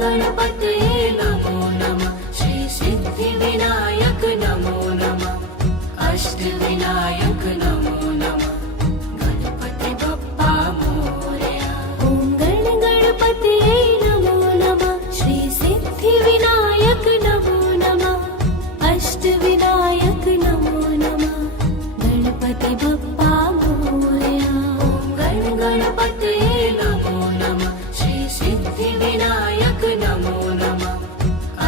गणपतये नमो नमः। श्री सिद्धिविनायक नमो नमः। अष्टविनायक नमो नमः। गणपति बप्पा मोरया। ॐ गणपतये नमो नमः। श्री सिद्धिविनायक नमो नमः। अष्टविनायक नमो नमः। गणपति बप्पा मोरया। ॐ गणपतये नमो नमः। श्री सिद्धिविनायक नमो नमः।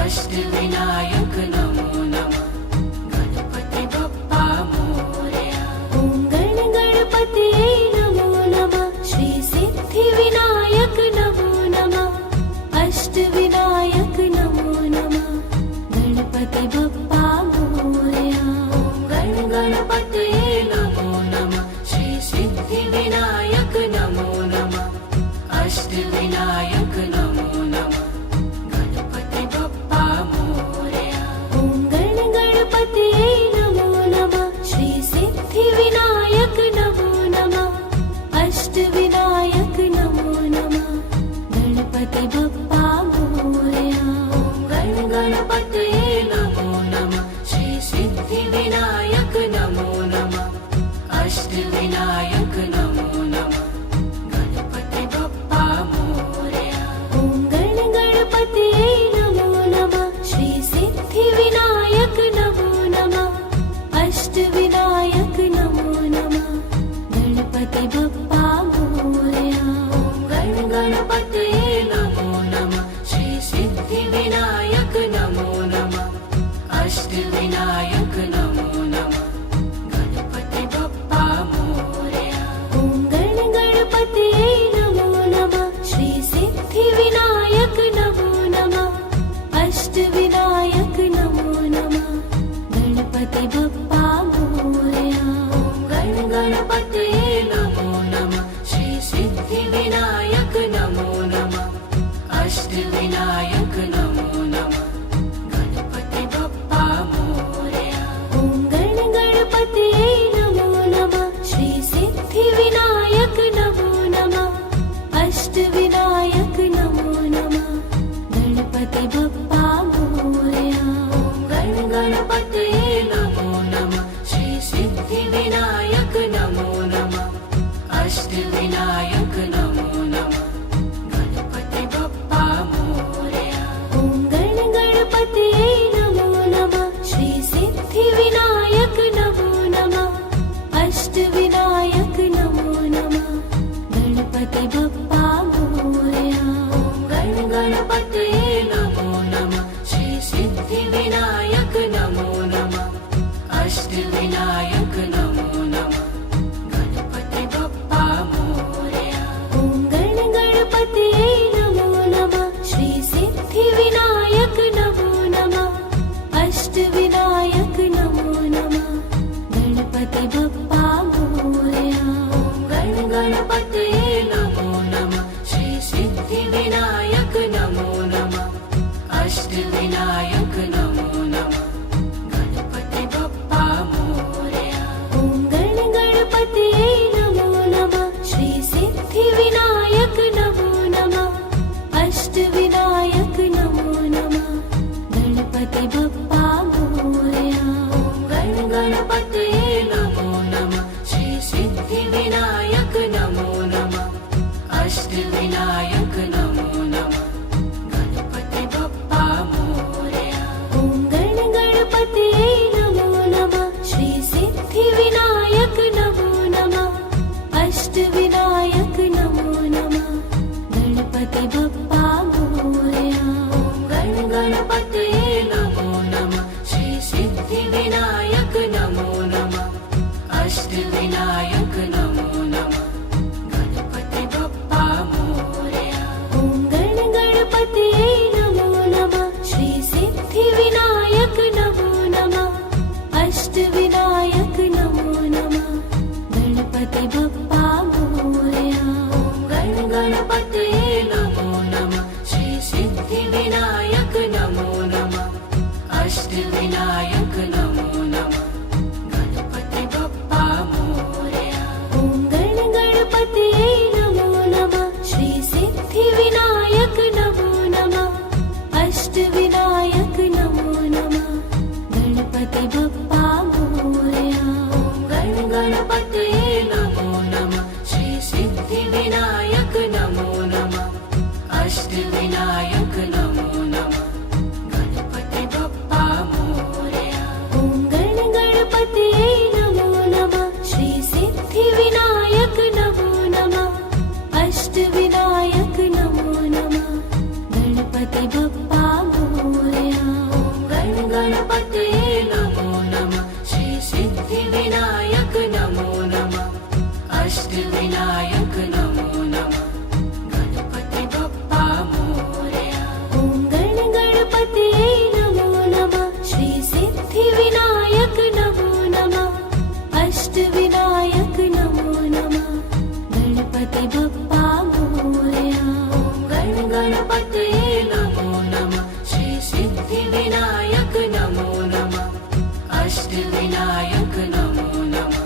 अष्टविनायक नमो नमः। गणपति बप्पा मोरया। ॐ गणपतये नमो नमः। श्री सिद्धिविनायक नमो नमः। अष्टविनायक नमो नमः। गणपति बप्पा मोरया। ॐ गणपतये नमो नमः। श्री सिद्धिविनायक नमो नमः। अष्टविनायक नमो नमः। गणपति बप्पा मोरया। ॐ गणपतये नमो नमः। श्री सिद्धिविनायक नमो नमः। अष्टविनायक नमो नमः। गणपति बप्पा मोरया। ॐ गणपतये नमो नमः। श्री सिद्धिविनायक नमो नमः। अष्टविनायक नमो नमः। गणपति बप्पा मोरया। ॐ गणपतये नमो नमः। श्री सिद्धिविनायक नमो नमः। अष्टविनायक नमो नमः। गणपति बप्पा मोरया। ॐ गणपतये नमो नमः। श्री सिद्धिविनायक नमो नमः। अष्टविनायक नमो नमः। गणपति बप्पा मोरया। ॐ गणपतये नमो नमः। श्री सिद्धिविनायक नमो नमः। अष्टविनायक नमो नमः। गणपति बप्पा मोरया। ॐ गणपतये नमो नमः। श्री सिद्धिविनायक नमो नमः। अष्टविनायक नमो नमः। गणपति बप्पा मोरया। ॐ गणपतये नमो नमः। श्री सिद्धिविनायक नमो नमः। अष्टविनायक नमो नमः। गणपति बप्पा मोरया। ॐ गणपतये नमो नमः। श्री सिद्धिविनायक नमो नमः। अष्टविनायक नमो नमः। गणपति बप्पा मोरया। ॐ गणपतये नमो नमः। श्री सिद्धिविनायक नमो नमः। अष्टविनायक नमो नमः। गणपति बप्पा मोरया। ॐ गणपतये नमो नमः। श्री सिद्धिविनायक नमो नमः। अष्टविनायक नमो नमः। गणपति बप्पा मोरया। ॐ गणपतये नमो नमः। श्री सिद्धिविनायक नमो नमः। अष्टविनायक नमो नमः। गणपति बप्पा मोरया। ॐ गणपतये नमो नमः। श्री सिद्धिविनायक नमो गणपतये नमो नमः श्री सिद्धिविनायक नमो नमः अष्टविनायक नमो नमः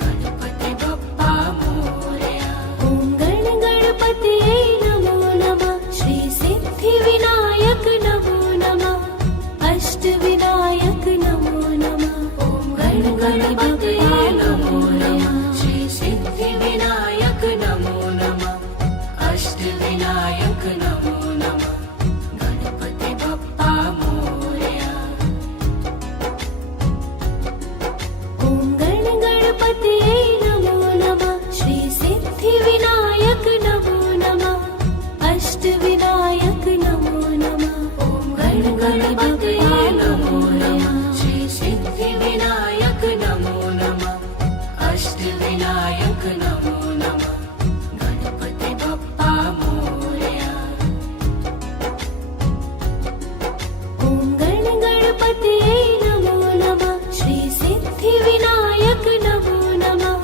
गणपति बप्पा मोरया ॐ गणपतये नमो नमः श्री सिद्धिविनायक नमो नमः अष्टविनायक नमो नमः ॐ गणपतये नमो नमः श्री सिद्धिविनायक नमो नमः अष्टविनायक नमो नमः गणपति बप्पा मोरया ॐ गणपतये नमो नमः श्री सिद्धिविनायक नमो नमः अष्टविनायक नमो नमः ॐ गणपतये नमो नमः श्री सिद्धिविनायक नमो नमः अष्टविनायक नमो नमः गणपति बप्पा मोरया ॐ गणपतये नमो नमः श्री सिद्धिविनायक नमो नमः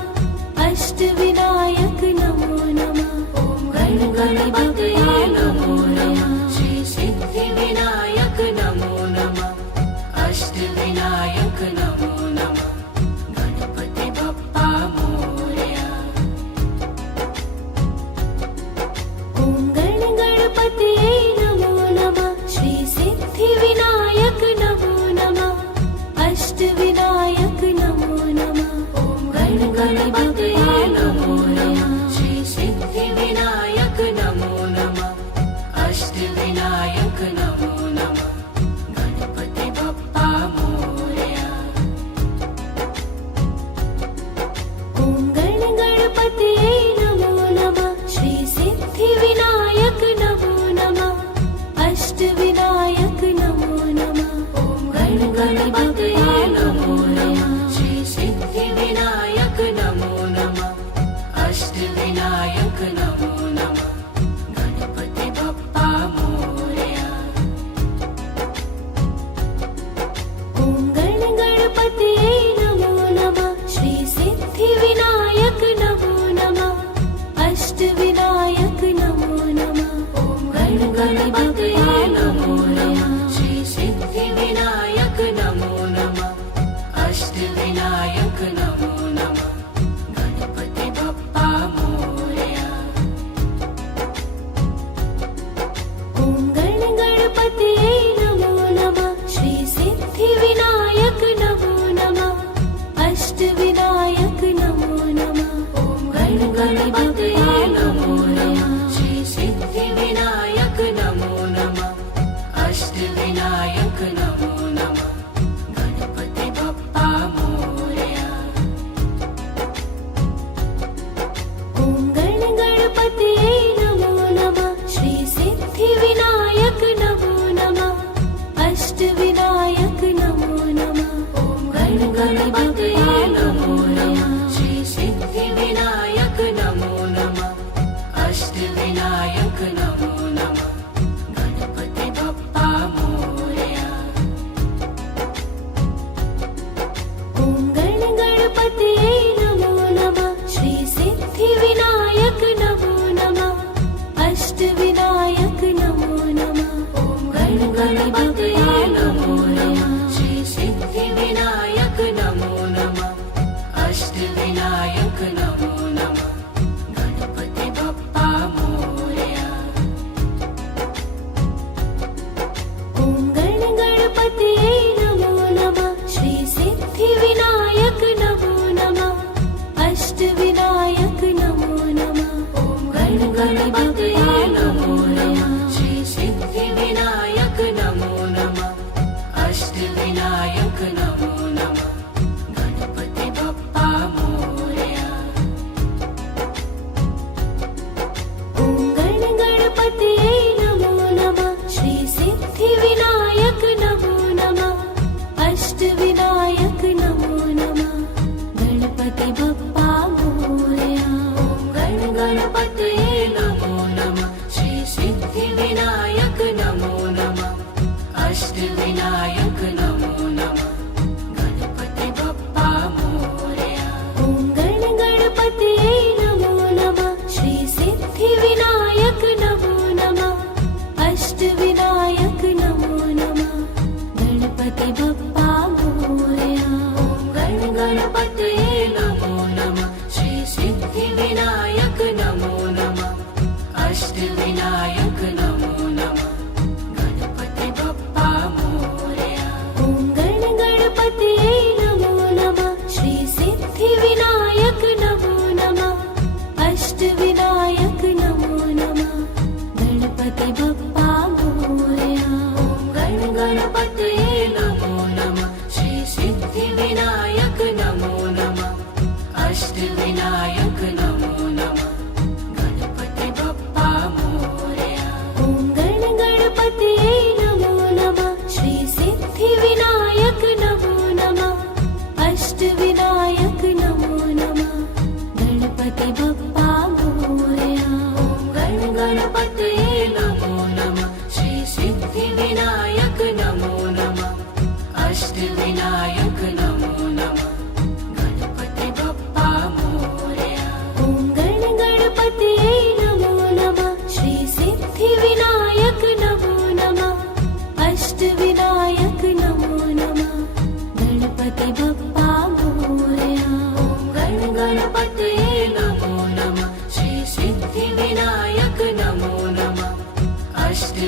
अष्टविनायक नमो नमः ॐ गणपतये नमो नमः श्री सिद्धिविनायक नमो नमः अष्टविनायक नमो नमः गणपति बप्पा मोरया ॐ गणपतये नमो नमः श्री सिद्धिविनायक नमो नमः अष्टविनायक नमो नमः ॐ गणपतये नमो नमः श्री सिद्धिविनायक नमो नमः अष्टविनायक नमो नमः गणपति बप्पा मोरया ॐ गणपतये नमो नमः श्री सिद्धिविनायक नमो नमः अष्टविनायक नमो नमः ॐ गणपतये नमो नमः श्री सिद्धिविनायक नमो नमः अष्टविनायक नमो नमः गणपति बप्पा मोरया ॐ गणपतये नमो नमः श्री सिद्धिविनायक नमो नमः अष्टविनायक नमो नमः ॐ गणपतये नमो नमः श्री सिद्धिविनायक नमो नमः अष्टविनायक नमो नमः गणपति बप्पा मोरया ॐ गणपतये नमो नमः श्री सिद्धिविनायक नमो नमः अष्टविनायक नमो नमः ॐ गणपतये नमो नमः श्री सिद्धिविनायक नमो नमः अष्टविनायक नमो नमः गणपति बप्पा मोरया ॐ गणपतये नमो नमः श्री सिद्धिविनायक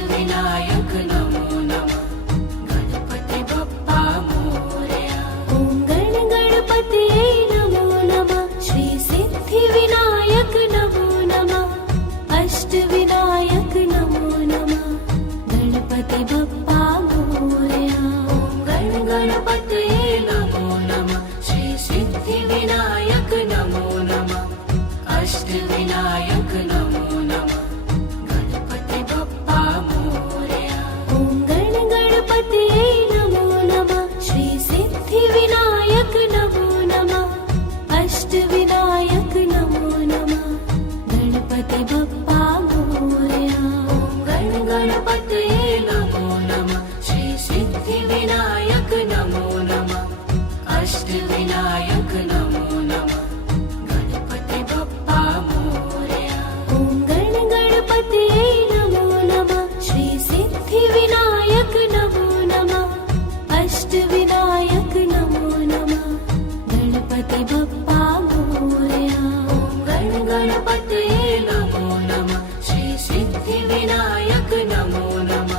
अष्टविनायक नमो नमः गणपति बप्पा मोरया ॐ गणपतये नमो नमः श्री सिद्धिविनायक नमो नमः अष्टविनायक नमो नमः गणपति बप्पा मोरया गणपतये नमो नमः श्री सिद्धिविनायक नमो नमः अष्टविनायक नमो नमः गणपति बप्पा मोरया ॐ गणपतये नमो नमः श्री सिद्धिविनायक नमो नमः अष्टविनायक नमो नमः गणपति बप्पा मोरया गणपतये नमो नमः श्री सिद्धिविनायक नमो नमः अष्टविनायक नमो नमः गणपति बप्पा मोरया ॐ गणपतये नमो नमः श्री सिद्धिविनायक नमो नमः अष्टविनायक नमो नमः गणपति बप्पा मोरया गणपतये नमो नमः श्री सिद्धिविनायक नमो नमः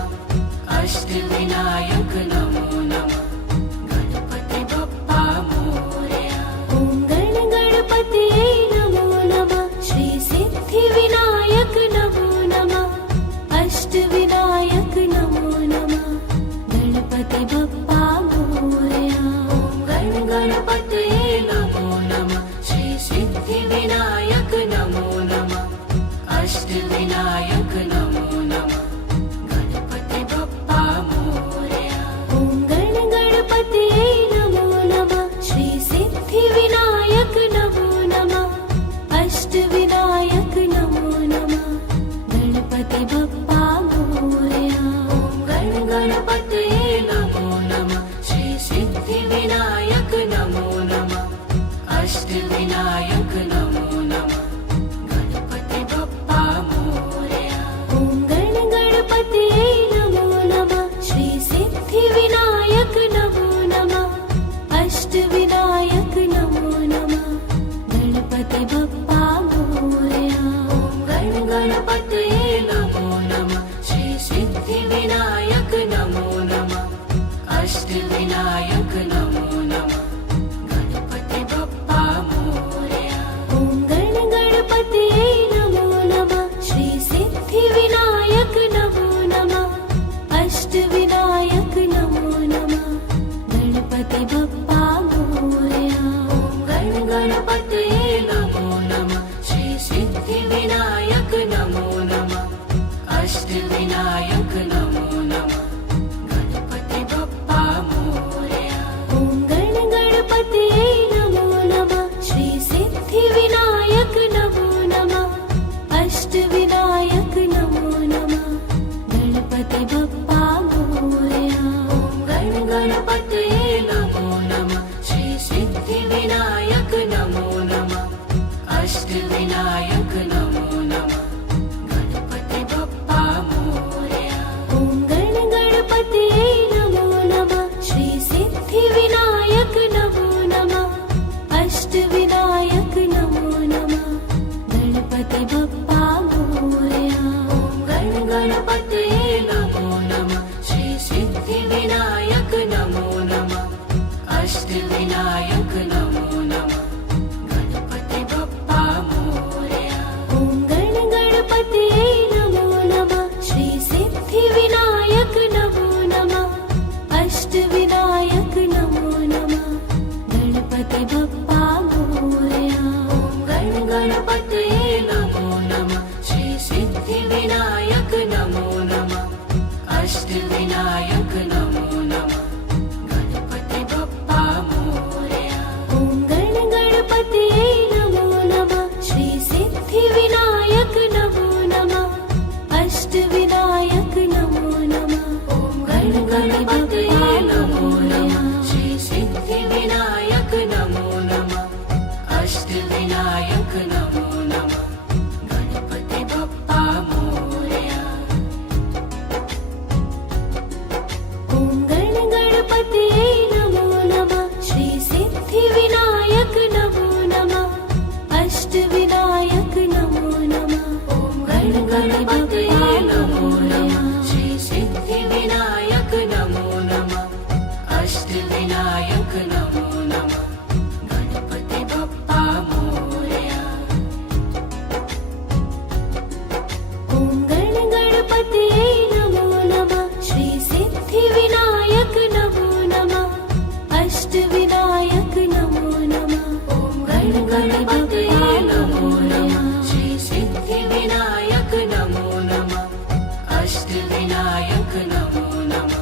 अष्टविनायक नमो नमः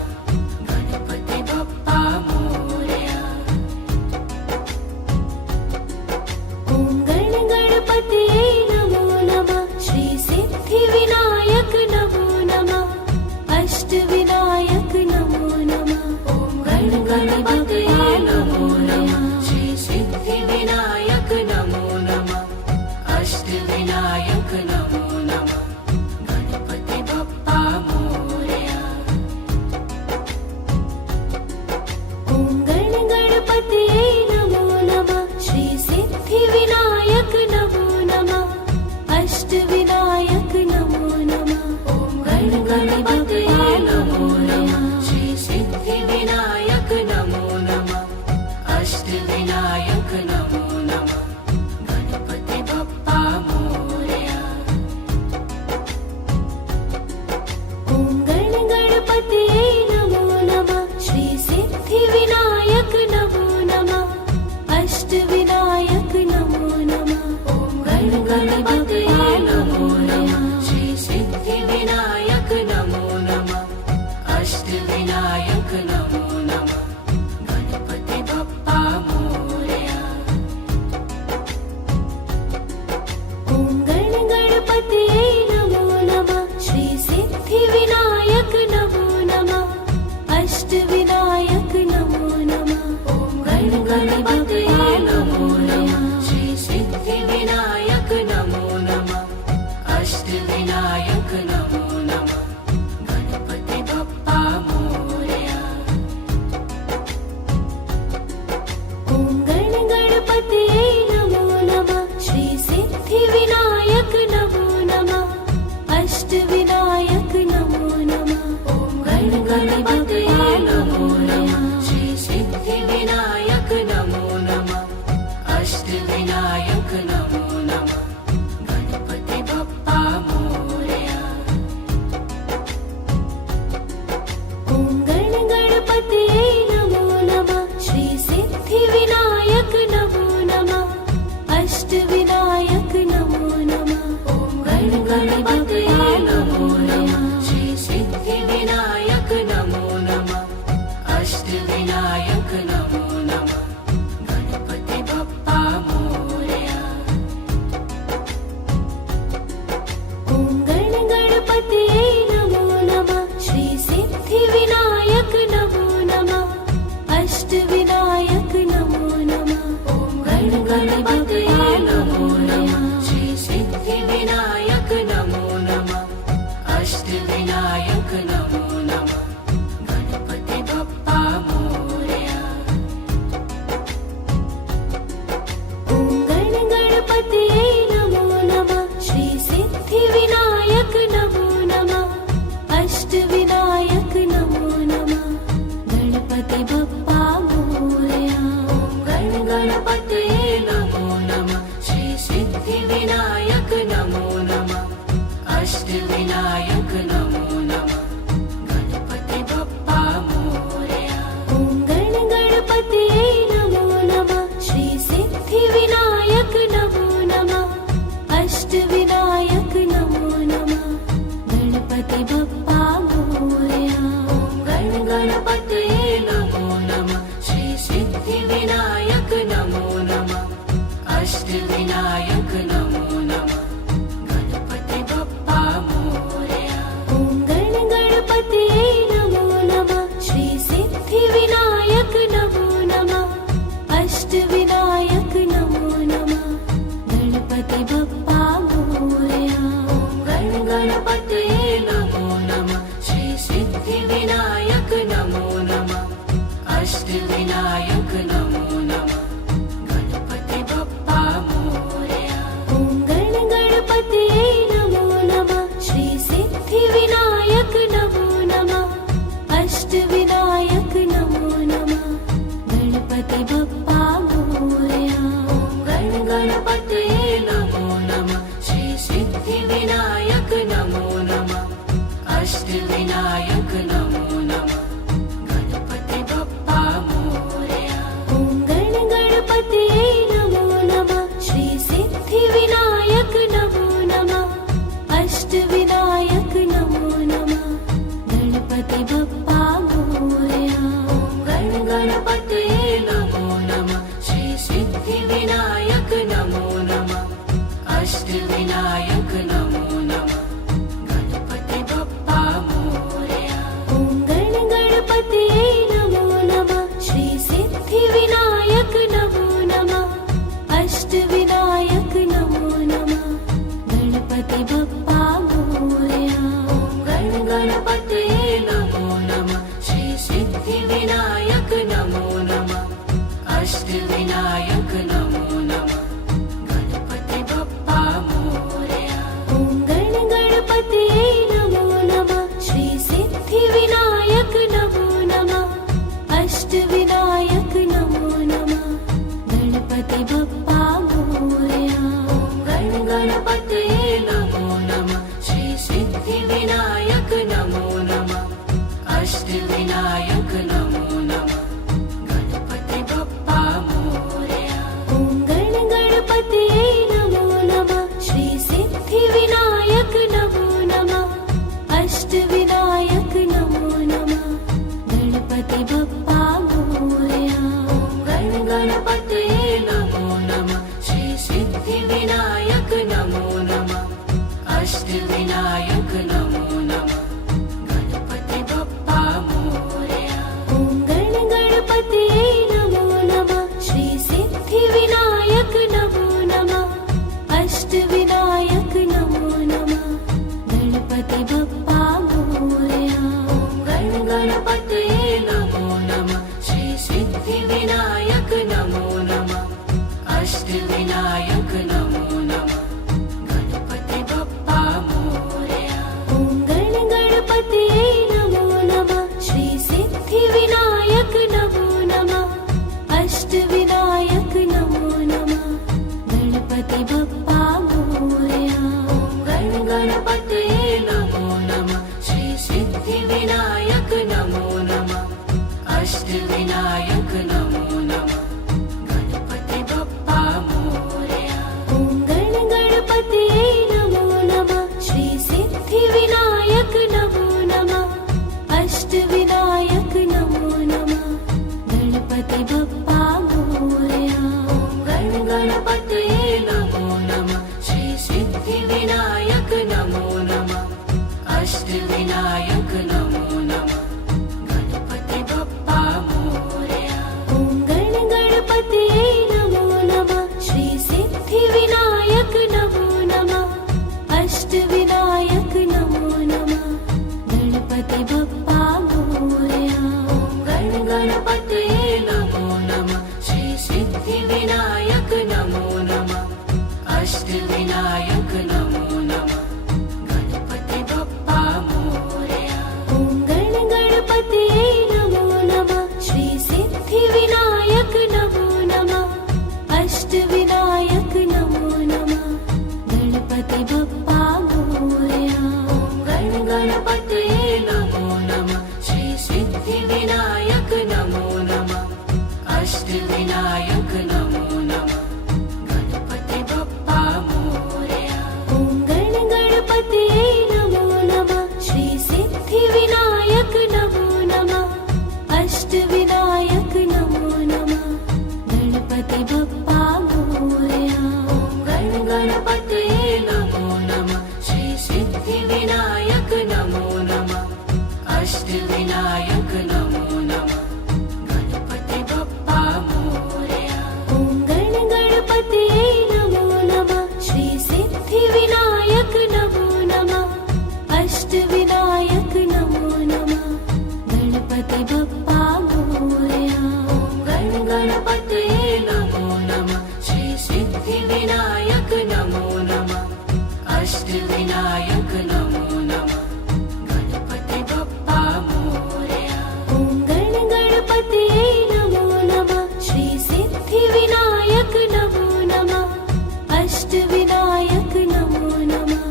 गणपति बप्पा मोरया। ॐ गणपतये नमो नमः श्री सिद्धिविनायक नमो नमः अष्टविनायक नमो नमः। ॐ गणपतये नमो नमः श्री सिद्धिविनायक नमो नमः अष्टविनायक नमो नमः गणपति बप्पा मोरया। ॐ गणपतये नमो नमः श्री सिद्धिविनायक नमो नमः अष्टविनायक नमो नमः। ॐ गणपतये नमो नमः श्री सिद्धिविनायक नमो नमः अष्टविनायक नमो नमः गणपति बप्पा मोरया। ॐ गणपतये नमो नमः श्री सिद्धिविनायक नमो नमः अष्टविनायक नमो नमः। ॐ गणपतये नमो नमः श्री सिद्धिविनायक नमो नमः अष्टविनायक नमो नमः गणपति बप्पा मोरया। ॐ गणपतये नमो नमः श्री सिद्धिविनायक नमो नमः अष्टविनायक नमो नमः। ॐ गणपतये नमो नमः श्री सिद्धिविनायक नमो नमः अष्टविनायक नमो नमः गणपति बप्पा मोरया। ॐ गणपतये नमो नमः श्री सिद्धिविनायक नमो नमः अष्टविनायक नमो नमः। ॐ गणपतये नमो नमः श्री सिद्धिविनायक नमो नमः अष्टविनायक नमो नमः गणपति बप्पा मोरया। ॐ गणपतये नमो नमः श्री सिद्धिविनायक नमो नमः अष्टविनायक नमो नमः। ॐ गणपतये नमो नमः श्री सिद्धिविनायक नमो नमः अष्टविनायक नमो नमः गणपति बप्पा मोरया। ॐ गणपतये नमो नमः श्री सिद्धिविनायक नमो नमः अष्टविनायक नमो नमः। ॐ गणपतये नमो नमः श्री सिद्धिविनायक नमो नमः अष्टविनायक नमो नमः गणपति बप्पा मोरया। ॐ गणपतये नमो नमः श्री सिद्धिविनायक नमो नमः अष्टविनायक नमो नमः गणपति बप्पा मोरया। ॐ गणपतये नमो नमः श्री सिद्धिविनायक नमो नमः अष्टविनायक नमो नमः गणपति बप्पा मोरया। ॐ गणपतये नमो नमः श्री सिद्धिविनायक नमो नमः अष्टविनायक नमो नमः गणपति बप्पा मोरया। ॐ गणपतये नमो नमः श्री सिद्धिविनायक नमो नमः अष्टविनायक नमो नमः गणपति बप्पा मोरया। ॐ गणपतये नमो नमः श्री सिद्धिविनायक नमो नमः अष्टविनायक नमो नमः गणपति बप्पा मोरया। ॐ गणपतये नमो नमः श्री सिद्धिविनायक नमो नमः अष्टविनायक नमो नमः गणपति बप्पा मोरया। ॐ गणपतये नमो नमः श्री सिद्धिविनायक नमो नमः अष्टविनायक नमो नमः गणपति बप्पा मोरया। ॐ गणपतये नमो नमः श्री सिद्धिविनायक नमो नमः अष्टविनायक नमो नमः गणपति बप्पा मोरया। ॐ गणपतये नमो नमः श्री सिद्धिविनायक नमो नमः अष्टविनायक नमो नमः सिद्धिविनायक नमो नमः अष्टविनायक नमो नमः गणपति बप्पा मोरया गण गणपतये नमो नमः श्री सिद्धिविनायक नमो नमः अष्टविनायक नमो नमः गणपति बप्पा मोरया ॐ गण गणपतये नमो नमः श्री सिद्धिविनायक नमो नमः अष्टविनायक नमो नमः गणपति बप्पा मोरया गण गणपतये नमो नमः श्री सिद्धिविनायक नमो नमः अष्टविनायक नमो नमः गणपति बप्पा मोरया ॐ गण गणपतये नमो नमः श्री सिद्धिविनायक नमो नमः अष्टविनायक नमो नमः गणपति बप्पा मोरया गण गणपतये नमो नमः श्री सिद्धिविनायक नमो नमः अष्टविनायक नमो नमः गणपति बप्पा मोरया ॐ गण गणपतये नमो नमः श्री सिद्धिविनायक नमो नमः अष्टविनायक नमो नमः गणपति बप्पा मोरया गण गणपतये नमो नमः श्री सिद्धिविनायक नमो नमः अष्टविनायक नमो नमः गणपति बप्पा मोरया ॐ गण गणपतये नमो नमः श्री सिद्धिविनायक नमो नमः अष्टविनायक नमो नमः गणपति बप्पा मोरया गण गणपतये नमो नमः श्री सिद्धिविनायक नमो नमः अष्टविनायक नमो नमः गणपति बप्पा मोरया ॐ गण गणपतये नमो नमः श्री सिद्धिविनायक नमो नमः अष्टविनायक नमो नमः गणपति बप्पा मोरया गण गणपतये नमो नमः श्री सिद्धिविनायक नमो नमः अष्टविनायक नमो नमः गणपति बप्पा मोरया ॐ गण गणपतये नमो नमः श्री सिद्धिविनायक नमो नमः अष्टविनायक नमो नमः गणपति बप्पा मोरया गण गणपतये नमो नमः श्री सिद्धिविनायक नमो नमः अष्टविनायक नमो नमः गणपति बप्पा मोरया ॐ गण गणपतये नमो नमः श्री सिद्धिविनायक नमो नमः अष्टविनायक नमो नमः गणपति बप्पा मोरया गण गणपतये नमो नमः श्री सिद्धिविनायक नमो नमः अष्टविनायक नमो नमः गणपति बप्पा मोरया ॐ गण गणपतये नमो नमः श्री सिद्धिविनायक नमो नमः अष्टविनायक नमो नमः गणपति बप्पा मोरया गण गणपतये नमो नमः श्री सिद्धिविनायक नमो नमः अष्टविनायक नमो नमः गणपति बप्पा मोरया ॐ गण गणपतये नमो नमः श्री सिद्धिविनायक नमो नमः अष्टविनायक नमो नमः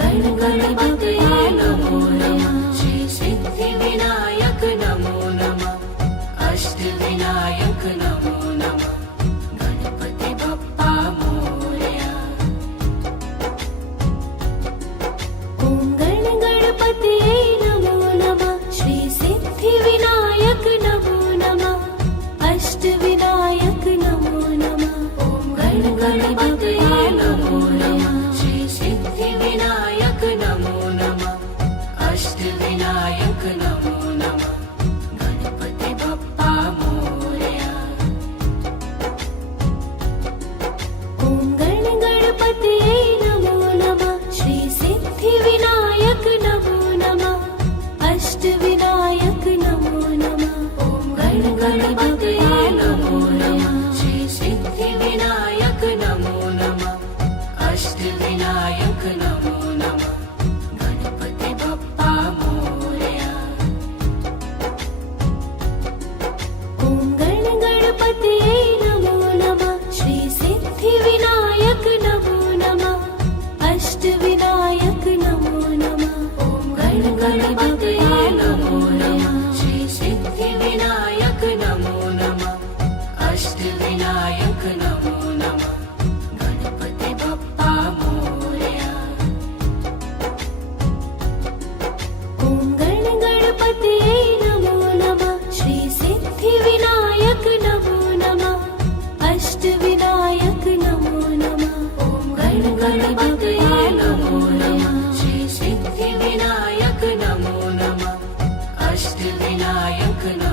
गण गणपतये नमो नमः श्री सिद्धिविनायक नमो नमः अष्टविनायक नमो नमः गणपति बप्पा मोरया ॐ गण गणपतये नमो नमः श्री सिद्धिविनायक नमो नमः अष्टविनायक नमो नमः गण गणपतये नमो नमः श्री सिद्धिविनायक नमो नमः अष्टविनायक नमो नमः गणपति बप्पा मोरया ॐ गण गणपतये नमो नमः श्री सिद्धिविनायक नमो नमः अष्टविनायक नमो नमः गण गणपतये नमो नमः श्री सिद्धिविनायक नमो नमः अष्टविनायक नमो नमः गणपति बप्पा मोरया सिद्धिविनायक नमो